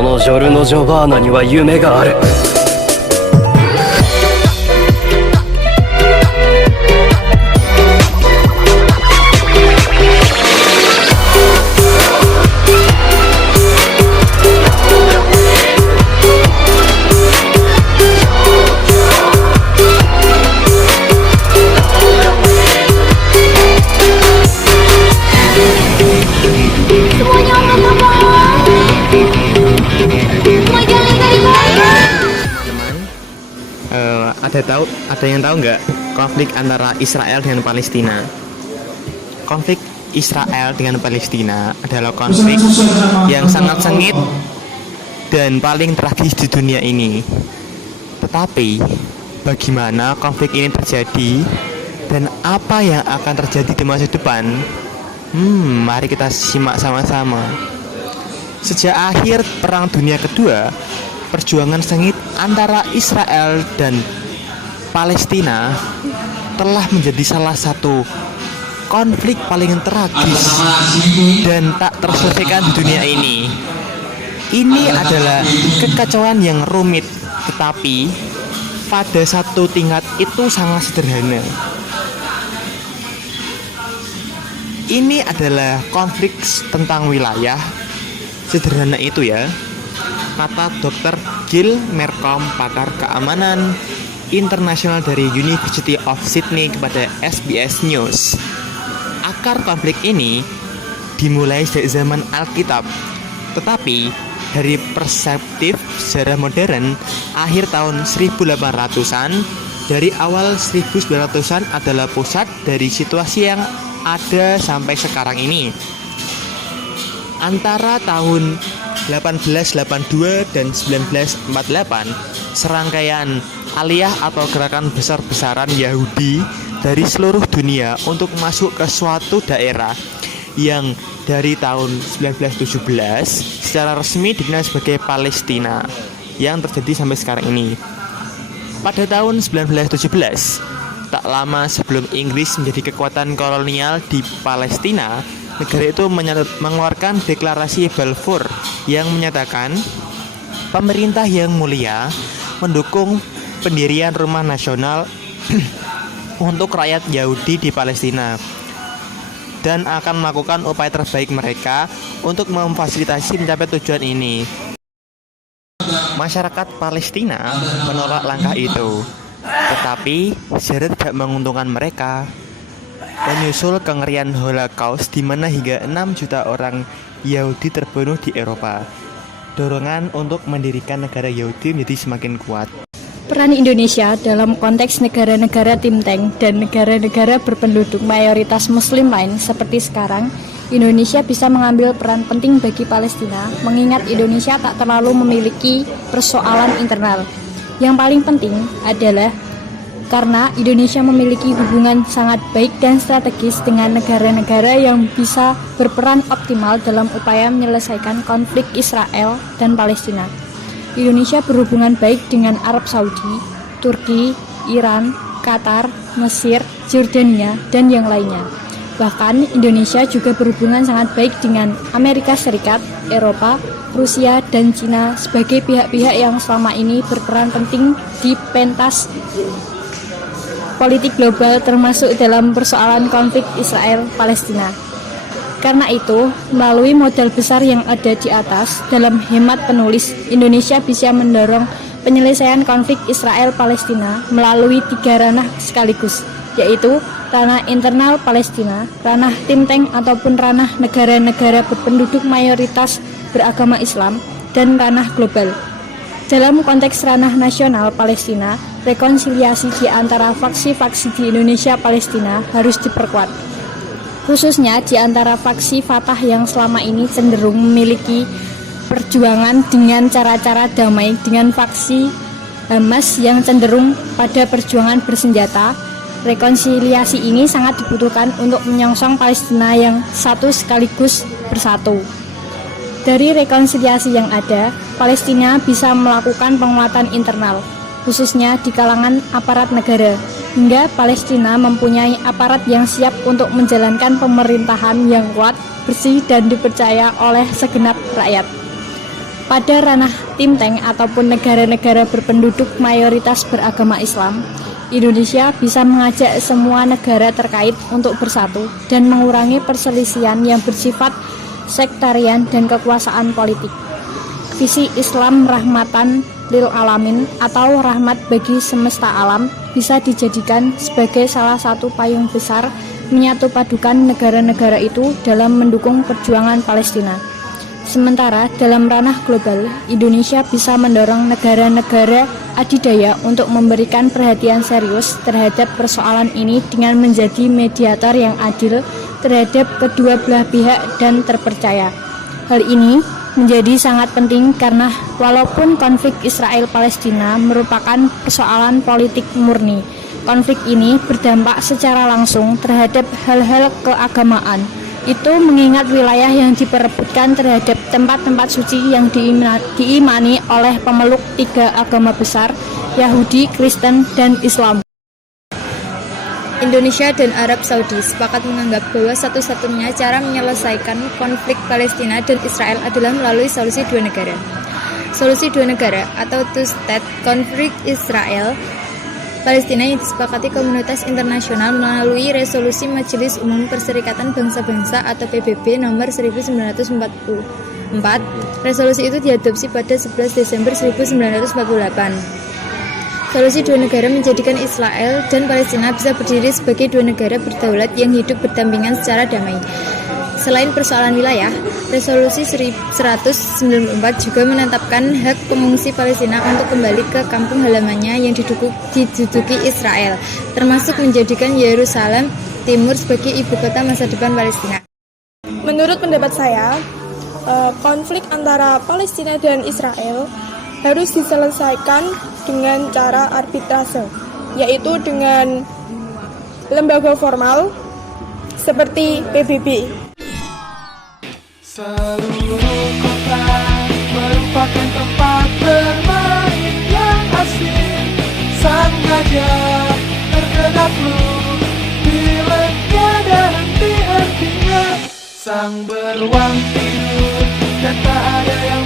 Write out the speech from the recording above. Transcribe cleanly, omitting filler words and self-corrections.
そのジョルノ・ジョバーナには夢がある。Semuanya apa Semua jalan dari Ada yang tahu nggak konflik antara Israel dengan Palestina? Konflik Israel dengan Palestina adalah konflik yang sangat sengit dan paling tragis di dunia ini. Tetapi bagaimana konflik ini terjadi dan apa yang akan terjadi di masa depan? Mari kita simak sama-sama. Sejak akhir Perang Dunia Kedua, perjuangan sengit antara Israel dan Palestina telah menjadi salah satu konflik paling tragis dan tak terselesaikan di dunia ini. Ini adalah kekacauan yang rumit, tetapi pada satu tingkat itu sangat sederhana. Ini adalah konflik tentang wilayah. Sederhana itu ya, kata Dr. Gil Mercom, pakar keamanan internasional dari University of Sydney kepada SBS News. Akar konflik ini dimulai sejak zaman Alkitab, tetapi dari perspektif sejarah modern akhir tahun 1800-an, dari awal 1900-an adalah pusat dari situasi yang ada sampai sekarang ini. Antara tahun 1882 dan 1948, serangkaian aliyah atau gerakan besar-besaran Yahudi dari seluruh dunia untuk masuk ke suatu daerah yang dari tahun 1917 secara resmi dikenal sebagai Palestina yang terjadi sampai sekarang ini. Pada tahun 1917, tak lama sebelum Inggris menjadi kekuatan kolonial di Palestina, negara itu mengeluarkan deklarasi Balfour yang menyatakan pemerintah yang mulia mendukung pendirian rumah nasional untuk rakyat Yahudi di Palestina dan akan melakukan upaya terbaik mereka untuk memfasilitasi mencapai tujuan ini. Masyarakat Palestina menolak langkah itu, tetapi sejarah tidak menguntungkan mereka. Menyusul kengerian Holocaust di mana hingga 6 juta orang Yahudi terbunuh di Eropa, dorongan untuk mendirikan negara Yahudi menjadi semakin kuat. Peran Indonesia dalam konteks negara-negara think tank dan negara-negara berpenduduk mayoritas Muslim lain seperti sekarang, Indonesia bisa mengambil peran penting bagi Palestina, mengingat Indonesia tak terlalu memiliki persoalan internal. Yang paling penting adalah karena Indonesia memiliki hubungan sangat baik dan strategis dengan negara-negara yang bisa berperan optimal dalam upaya menyelesaikan konflik Israel dan Palestina. Indonesia berhubungan baik dengan Arab Saudi, Turki, Iran, Qatar, Mesir, Jordania, dan yang lainnya. Bahkan Indonesia juga berhubungan sangat baik dengan Amerika Serikat, Eropa, Rusia, dan Cina sebagai pihak-pihak yang selama ini berperan penting di pentas politik global termasuk dalam persoalan konflik Israel-Palestina. Karena itu, melalui modal besar yang ada di atas, dalam hemat penulis, Indonesia bisa mendorong penyelesaian konflik Israel-Palestina melalui 3 ranah sekaligus, yaitu ranah internal Palestina, ranah think tank ataupun ranah negara-negara berpenduduk mayoritas beragama Islam, dan ranah global. Dalam konteks ranah nasional Palestina, rekonsiliasi di antara faksi-faksi di Indonesia-Palestina harus diperkuat, khususnya di antara faksi Fatah yang selama ini cenderung memiliki perjuangan dengan cara-cara damai dengan faksi Hamas yang cenderung pada perjuangan bersenjata. Rekonsiliasi ini sangat dibutuhkan untuk menyongsong Palestina yang satu sekaligus bersatu. Dari rekonsiliasi yang ada, Palestina bisa melakukan penguatan internal, khususnya di kalangan aparat negara, hingga Palestina mempunyai aparat yang siap untuk menjalankan pemerintahan yang kuat, bersih, dan dipercaya oleh segenap rakyat. Pada ranah think tank ataupun negara-negara berpenduduk mayoritas beragama Islam, Indonesia bisa mengajak semua negara terkait untuk bersatu dan mengurangi perselisihan yang bersifat sektarian dan kekuasaan politik. Visi Islam rahmatan lil alamin atau rahmat bagi semesta alam bisa dijadikan sebagai salah satu payung besar menyatu padukan negara-negara itu dalam mendukung perjuangan Palestina. Sementara dalam ranah global, Indonesia bisa mendorong negara-negara adidaya untuk memberikan perhatian serius terhadap persoalan ini dengan menjadi mediator yang adil terhadap kedua belah pihak dan terpercaya. Hal ini menjadi sangat penting karena walaupun konflik Israel-Palestina merupakan persoalan politik murni, konflik ini berdampak secara langsung terhadap hal-hal keagamaan. Itu mengingat wilayah yang diperebutkan terhadap tempat-tempat suci yang diimani oleh pemeluk tiga agama besar, Yahudi, Kristen, dan Islam. Indonesia dan Arab Saudi sepakat menganggap bahwa satu-satunya cara menyelesaikan konflik Palestina dan Israel adalah melalui solusi dua negara. Solusi dua negara atau two-state konflik Israel Palestina yang disepakati komunitas internasional melalui resolusi Majelis Umum Perserikatan Bangsa-Bangsa atau PBB nomor 1944. Resolusi itu diadopsi pada 11 Desember 1948. Solusi dua negara menjadikan Israel dan Palestina bisa berdiri sebagai dua negara berdaulat yang hidup berdampingan secara damai. Selain persoalan wilayah, Resolusi 194 juga menetapkan hak pengungsi Palestina untuk kembali ke kampung halamannya yang diduduki Israel, termasuk menjadikan Yerusalem Timur sebagai ibu kota masa depan Palestina. Menurut pendapat saya, konflik antara Palestina dan Israel harus diselesaikan dengan cara arbitrase, yaitu dengan lembaga formal seperti PBB. Seluruh kota merupakan tempat bermain yang asing. Sang raja terkena flu, bila tiada henti-hentinya. Sang beruang tidur dan tak ada yang